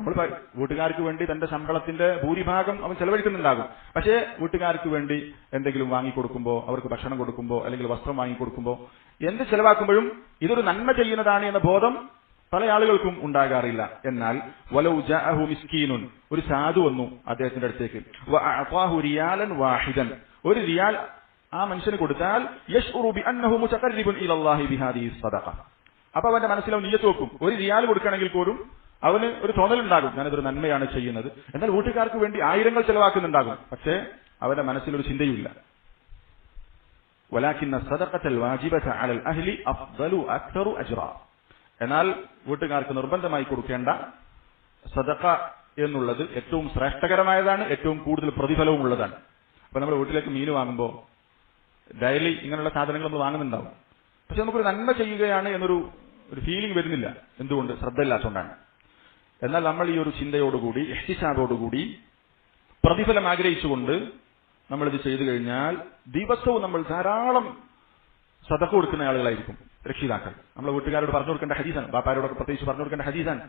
നമ്മൾ വീട്ടുകാർക്ക് വേണ്ടി തന്റെ ശമ്പളത്തിന്റെ ഭൂരിഭാഗം അവൻ ചെലവഴിക്കുന്നുണ്ടാകും. പക്ഷേ വീട്ടുകാർക്ക് വേണ്ടി എന്തെങ്കിലും വാങ്ങിക്കൊടുക്കുമ്പോ, അവർക്ക് ഭക്ഷണം കൊടുക്കുമ്പോ, അല്ലെങ്കിൽ വസ്ത്രം വാങ്ങിക്കൊടുക്കുമ്പോ, എന്ത് ചെലവാക്കുമ്പോഴും ഇതൊരു നന്മ ചെയ്യുന്നതാണ് എന്ന ബോധം പല ആളുകൾക്കും ഉണ്ടാകാറില്ല. എന്നാൽ വലൗ ജാഅഹു മിസ്കീനുൻ, ഒരു സാധു വന്നു അദ്ദേഹത്തിന്റെ അടുത്തേക്ക്, വഅഅതാഹു റിയാലൻ വാഹിദൻ, ഒരു റിയാൽ ആ മനുഷ്യന് കൊടുത്താൽ യശ്ഉറു ബിഅന്നഹു മുതഖർരിബുൻ ഇലല്ലാഹി ബിഹാദിഹി സദഖ, അപ്പൊ അവന്റെ മനസ്സിൽ അവൻ നിയ്യത്ത് വെക്കും, ഒരു റിയാൽ കൊടുക്കണമെങ്കിൽ പോലും അവന് ഒരു തോന്നലുണ്ടാകും, ഞാനതൊരു നന്മയാണ് ചെയ്യുന്നത്. എന്നാൽ വീട്ടുകാർക്ക് വേണ്ടി ആയിരങ്ങൾ ചെലവാക്കുന്നുണ്ടാകും, പക്ഷേ അവന്റെ മനസ്സിലൊരു ചിന്തയുമില്ല. വലാകിന്ന സദഖത്തൽ വാജിബത അലൽ അഹ്ലി അഫ്ദലു അക്തറു അജ്റ, എന്നാൽ വീട്ടുകാർക്ക് നിർബന്ധമായി കൊടുക്കേണ്ട സദഖ എന്നുള്ളത് ഏറ്റവും ശ്രേഷ്ഠകരമായതാണ്, ഏറ്റവും കൂടുതൽ പ്രതിഫലവും ഉള്ളതാണ്. അപ്പൊ നമ്മുടെ വീട്ടിലേക്ക് മീൻ വാങ്ങുമ്പോൾ ഡെയിലി ഇങ്ങനെയുള്ള സാധനങ്ങൾ നമ്മൾ വാങ്ങുന്നുണ്ടാവും, പക്ഷെ നമുക്കൊരു നന്മ ചെയ്യുകയാണ് എന്നൊരു ഫീലിംഗ് വരുന്നില്ല. എന്തുകൊണ്ട്? ശ്രദ്ധയില്ലാത്തതുകൊണ്ടാണ്. എന്നാൽ നമ്മൾ ഈ ഒരു ചിന്തയോടുകൂടി, ഇഹ്തിസാബോടുകൂടി, പ്രതിഫലം ആഗ്രഹിച്ചുകൊണ്ട് നമ്മളിത് ചെയ്തു കഴിഞ്ഞാൽ ദിവസവും നമ്മൾ ധാരാളം സദഖ കൊടുക്കുന്ന ആളുകളായിരിക്കും രക്ഷിതാക്കൾ. നമ്മളെ വീട്ടുകാരോട് പറഞ്ഞു കൊടുക്കേണ്ട ഹദീസാണ്, ബാപ്പാരോടൊക്കെ പ്രത്യേകിച്ച് പറഞ്ഞു കൊടുക്കേണ്ട ഹദീസാണ്.